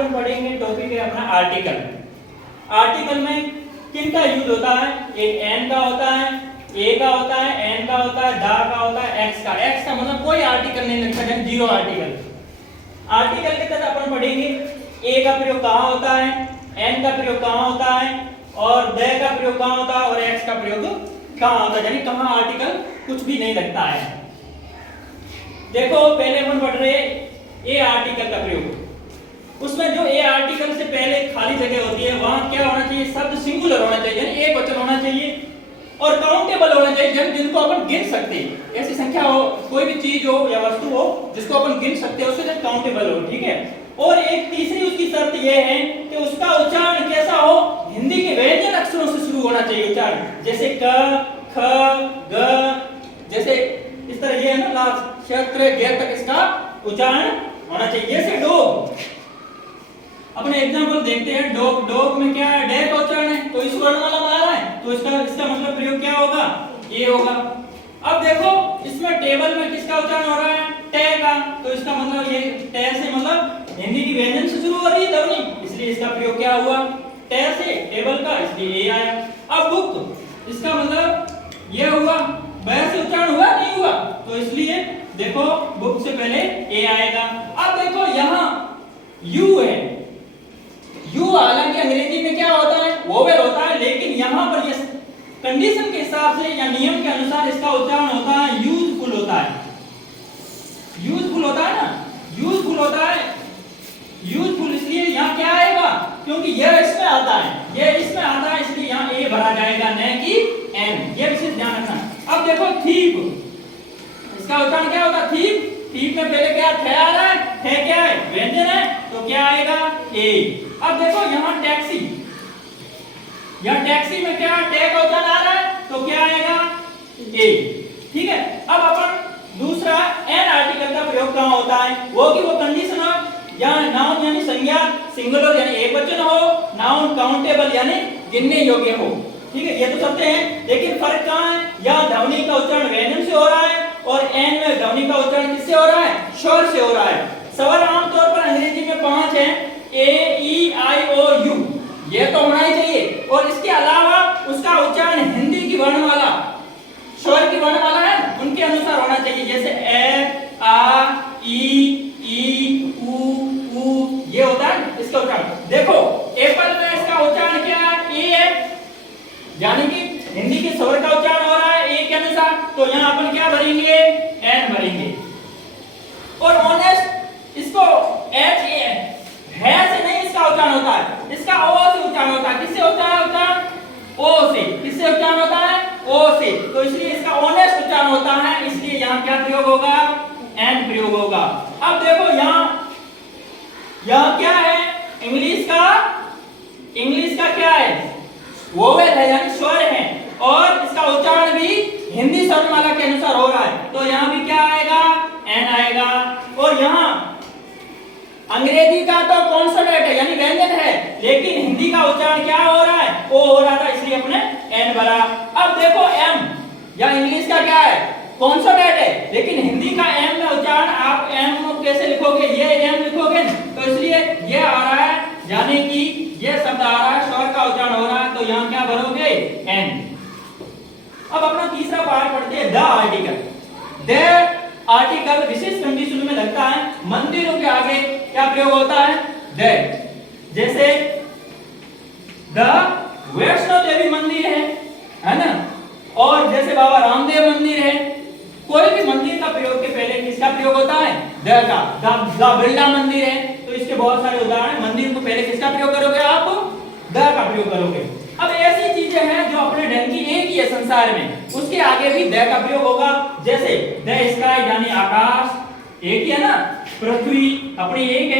अपन पढ़ेंगे टॉपिक है अपना आर्टिकल। आर्टिकल में किन का यूज होता है? एक एन का होता है, ए का होता है, एन का होता है, दा का होता है, एक्स का। एक्स का मतलब कोई आर्टिकल नहीं लगता है, जीरो आर्टिकल। आर्टिकल के तहत अपन पढ़ेंगे ए का प्रयोग कहाँ होता है, एन का प्रयोग कहाँ होता है, और द का प्रयोग कहाँ होता है, और एक्स का प्रयोग कहाँ होता है, यानी कहाँ आर्टिकल कुछ भी नहीं लगता है। देखो पहले अपन पढ़ रहे ए आर्टिकल का प्रयोग। उसमें जो ए आर्टिकल से पहले खाली जगह होती है वहां क्या होना चाहिए? शब्द सिंगुलर होना चाहिए, यानी एक वचन होना चाहिए, और काउंटेबल होना चाहिए, जिनको अपन गिन सकते हैं। ऐसी संख्या हो, कोई भी चीज हो या वस्तु हो जिसको अपन गिन सकते हैं, उससे काउंटेबल हो, ठीक है। और एक तीसरी उसकी शर्त यह है कि उसका उच्चारण कैसा हो? हिंदी के व्यंजन अक्षरों से शुरू होना चाहिए उच्चारण, जैसे क, ख, ग, जैसे इस तरह ये है ना, लास्ट क्षेत्र ग तक इसका उच्चारण होना चाहिए। जैसे डॉग, अपने एग्जांपल देखते हैं। डॉग, डॉग में क्या है? डे का उच्चारण है, तो इस वर्णमाला में आ रहा है, तो इसका मतलब प्रयोग क्या होगा? ए होगा। अब देखो इसमें टेबल में किसका उच्चारण हो रहा है? टे का, तो इसका मतलब ये टे से मतलब हिंदी की व्यंजन से शुरू हो रही है ध्वनि, इसलिए इसका प्रयोग क्या हुआ? टे से, टेबल का, इसलिए ए आया। अब बुक, इसका मतलब ये हुआ, ब से उच्चारण हुआ नहीं हुआ, तो इसलिए देखो बुक से पहले ए आएगा। अब देखो यहाँ यू है, यू हालांकि अंग्रेजी में क्या होता है? वोवेल होता है, लेकिन यहाँ पर ये कंडीशन के हिसाब से या नियम के अनुसार इसका उच्चारण होता है यूजफुल होता है। यूजफुल होता है ना, यूजफुल होता है। यूजफुल इसलिए यहाँ क्या आएगा? क्योंकि यह इसमें आता है, यह इसमें आता है, इसलिए यहाँ ए भरा जाएगा, न कि एन। ये विशेष ध्यान रखना। अब देखो थीप, इसका उच्चारण क्या होगा? थीप। थीप में पहले क्या थे आ रहा है? थे क्या है? व्यंजन है, तो क्या आएगा? ए। अब देखो यहाँ टैक्सी, यहाँ टैक्सी में क्या टे का उच्चारण आ रहा है, तो क्या आएगा? ए, ठीक है। अब अपन दूसरा एन आर्टिकल का प्रयोग कहाँ होता है? वो की वो कंडीशन हो, या नाउन यानी संज्ञा सिंगुलर यानी एक वचन हो, नाउन काउंटेबल यानी गिनने योग्य हो, ठीक है। ये तो सबसे हैं, लेकिन फर्क कहाँ है? या ध्वनि का उच्चारण व्यंजन से हो रहा है, और एन में ध्वनि का उच्चारण किससे हो रहा है? स्वर से हो रहा है। स्वर आमतौर पर अंग्रेजी में 5 हैं, ए, ई, आई, ओ, यू, ये तो होना ही चाहिए। और इसके अलावा उसका उच्चारण हिंदी की वर्णमाला, स्वर की वर्णमाला है, उनके अनुसार होना चाहिए, जैसे ए, आ, ई, ऊ, ये होता है इसका उच्चारण। देखो एप्पल में इसका उच्चारण क्या है? ए है, यानी कि हिंदी के स्वर का उच्चारण हो रहा है ए के अनुसार, तो यहाँ अपन क्या भरेंगे? एन भरेंगे। और ऑनेस्ट, इसको एच ए है से नहीं इसका उच्चारण होता है, इसका ओ से उच्चारण होता है। किससे होता है उच्चारण? ओ से। किससे उच्चारण होता है? ओ से। तो इसलिए इसका ऑनेस्ट उच्चारण होता है, इसलिए यहाँ क्या प्रयोग होगा? एन प्रयोग होगा। अब देखो यहाँ क्या है? इंग्लिश का क्या है? वोवेल है, यानी स्वर है, और इसका उच्चारण भी हिंदी स्वर्णमाला के अनुसार हो रहा है, तो यहाँ भी क्या आएगा? एन आएगा। और यहाँ अंग्रेजी का तो कॉन्सोनेंट है, यानी व्यंजन है, लेकिन हिंदी का उच्चारण क्या हो रहा है? ओ हो रहा था, इसलिए अपने एन भरा। अब देखो एम, या इंग्लिश का क्या है? कॉन्सोनेंट है, लेकिन हिंदी का एम में उच्चारण आप एम कैसे लिखोगे? ये एम लिखोगे, तो इसलिए ये आ रहा है, यानी कि ये शब्द आ रहा है, स्वर का उच्चारण हो रहा है, तो यहाँ क्या भरोगे? एन। अब अपना तीसरा पार्ट पढ़ते हैं, द आर्टिकल। द आर्टिकल विशेष कंडीशन में लगता है, मंदिरों के आगे क्या प्रयोग होता है? द। जैसे द वैष्णो देवी मंदिर है ना, और जैसे बाबा रामदेव मंदिर है, कोई भी मंदिर का प्रयोग के पहले किसका प्रयोग होता है? द का। द बिरला मंदिर है, तो इसके बहुत सारे उदाहरण। मंदिर को पहले किसका प्रयोग करोगे आप? द का प्रयोग करोगे। अब ऐसी चीजें हैं जो अपने ढंग की एक ही है संसार में, उसके आगे भी द का प्रयोग होगा। जैसे द स्काई यानी आकाश, एक ही है ना। पृथ्वी अपनी एक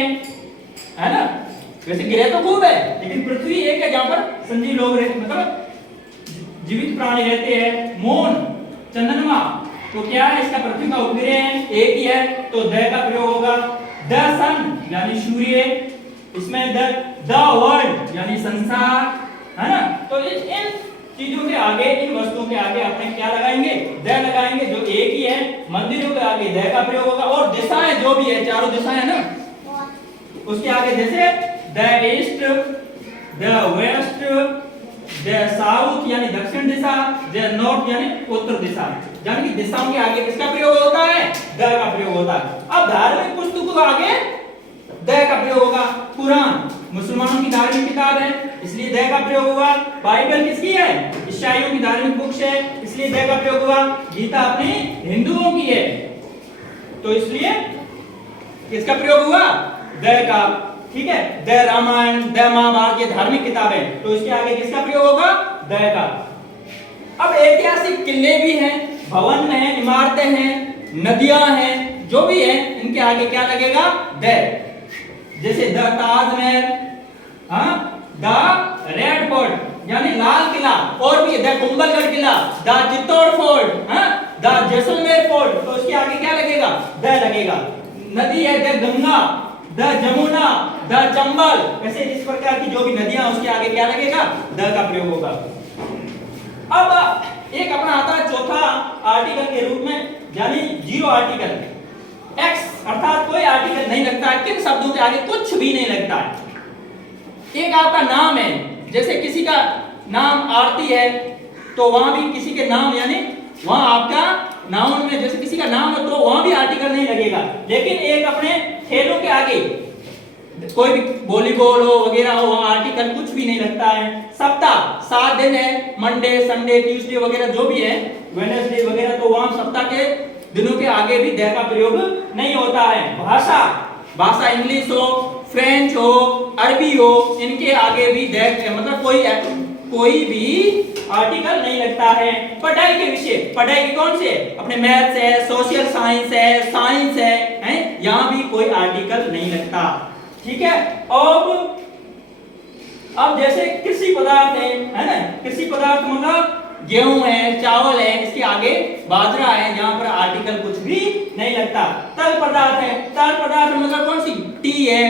है ना। वैसे ग्रह तो खूब है, लेकिन पृथ्वी एक है जहां पर संजीव लोग रहते, मतलब जीवित प्राणी रहते हैं। मून, चंद्रमा, तो क्या है? इसका पृथ्वी का उपग्रह है, एक ही है, तो द का प्रयोग होगा। द सन यानी सूर्य, इसमें द वर्ल्ड यानी संसार, है ना। तो इन चीजों के आगे, इन वस्तुओं के आगे अपने क्या लगाएंगे? द लगाएंगे, जो एक ही है। मंदिरों के आगे द का प्रयोग होगा। और दिशाएं जो भी है, चारों दिशाएं है ना, उसके आगे जैसे the east, the west, the south यानी दक्षिण दिशा, द नॉर्थ यानी उत्तर दिशा, यानी कि दिशाओं के आगे किसका प्रयोग होता है? द का प्रयोग होता है। अब धार्मिक पुस्तकों के आगे द का प्रयोग होगा। कुरान मुसलमानों की धार्मिक किताब है, इसलिए द का प्रयोग हुआ। बाइबल किसकी है? ईसाइयों की धार्मिक बुक्स है, इसलिए द का प्रयोग हुआ। गीता अपनी हिंदुओं की है, तो इसलिए किसका प्रयोग हुआ? द का। ठीक है, द रामायण, द महाभारत ये धार्मिक किताब है, तो इसके आगे किसका प्रयोग होगा? द का। अब ऐतिहासिक किले भी हैं, भवन हैं, इमारतें हैं, नदियां हैं, जो भी है इनके आगे क्या लगेगा? द। जैसे द ताजमहल, हाँ, द रेड फोर्ट यानी लाल किला, और भी the Kumbhalgarh Qila, the Chittor fort, हाँ, द जैसलमेर फोर्ट, तो इसके आगे क्या लगेगा? द लगेगा। नदी है the Ganga, the Jamuna, the Chambal, ऐसे इस प्रकार की जो भी नदियां उसके आगे क्या लगेगा? द का प्रयोग होगा। अब एक अपना आता है चौथा आर्टिकल के रूप में, यानी जीरो आर्टिकल। एक्स अर्थात कोई आर्टिकल नहीं लगता है, किन शब्दों के आगे कुछ भी नहीं लगता है। एक आपका नाम है, जैसे किसी का नाम आरती है, तो वहां भी किसी के नाम यानी वहां आपका नाउन में जैसे किसी का नाम है तो वहां भी आर्टिकल नहीं लगेगा। लेकिन एक अपने खेलों के आगे कोई भी वॉलीबॉल हो वगैरह हो, वहां आर्टिकल कुछ भी नहीं लगता है। सप्ताह 7 दिन है, मंडे, संडे, ट्यूसडे वगैरह जो भी है, वेडनेसडे वगैरह, तो वहां सप्ताह के दिनों के आगे भी द का प्रयोग नहीं होता है। भाषा इंग्लिश हो, फ्रेंच हो, अरबी हो, इनके आगे भी द मतलब कोई भी आर्टिकल नहीं लगता है। पढ़ाई के विषय, पढ़ाई के कौन से? अपने मैथ्स है, सोशल साइंस है, साइंस है, यहां भी कोई आर्टिकल नहीं लगता। ठीक है। अब जैसे कृषि पदार्थ है ना, कृषि पदार्थ मतलब गेहूं है, चावल है, इसके आगे बाजरा है, यहाँ पर आर्टिकल कुछ भी नहीं लगता। तल पदार्थ है, तल पदार्थ मतलब कौन सी? टी है,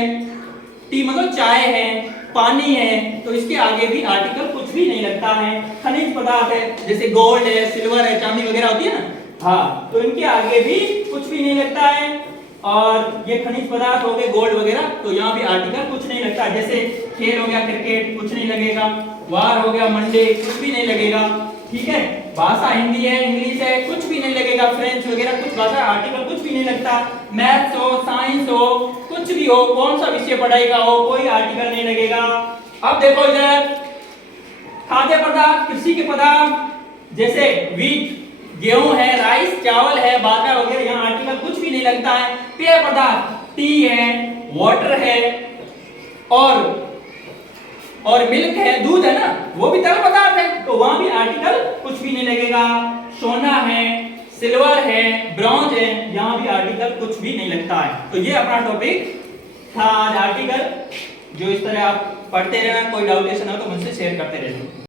टी मतलब चाय है, पानी है, तो इसके आगे भी आर्टिकल कुछ भी नहीं लगता है। खनिज पदार्थ है, जैसे गोल्ड है, सिल्वर है, चांदी वगैरह होती है ना, हाँ, तो इनके आगे भी कुछ भी नहीं लगता है। और ये खनिज पदार्थ हो गए, गोल्ड वगैरह, तो यहाँ भी आर्टिकल कुछ नहीं लगता। जैसे खेल हो गया क्रिकेट, कुछ नहीं लगेगा। वार हो गया मंडे, कुछ भी नहीं लगेगा। ठीक है। भाषा हिंदी है, इंग्लिश है, कुछ भी नहीं लगेगा। फ्रेंच वगैरह कुछ भाषा आर्टिकल कुछ भी नहीं लगता। मैथ्स हो, साइंस हो, कुछ भी हो, कौन सा विषय पढ़ाई का हो, कोई आर्टिकल नहीं लगेगा। अब देखो इधर खाद्य पदार्थ, कृषि के पदार्थ, जैसे वीट, गेहूं है, राइस, चावल है, बाजरा वगैरह, यहाँ आर्टिकल कुछ भी नहीं लगता है। पेय पदार्थ, टी है, वाटर है, और मिल्क है, दूध है ना, वो भी तरल पदार्थ है, तो वहां भी आर्टिकल कुछ भी नहीं लगेगा। सोना है, सिल्वर है, ब्रॉन्ज है, यहाँ भी आर्टिकल कुछ भी नहीं लगता है। तो ये अपना टॉपिक था आज आर्टिकल। जो इस तरह आप पढ़ते रहना, कोई डाउटेशन हो तो मुझसे शेयर करते रहना।